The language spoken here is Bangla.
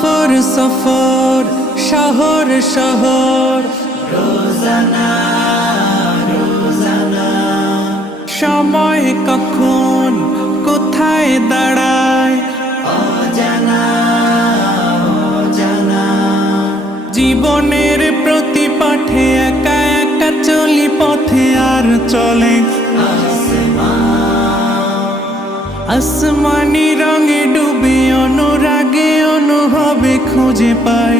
সফর সফর শহর শহর রোজানা রোজানা সময় কখন কোথায় দাঁড়ায় অজানা অজানা জীবনের প্রতি পাঠে একা একা চলি পথে আর চলে আসমানি রঙে ডুবে অনুরাগে অনুভবে খুঁজে পাই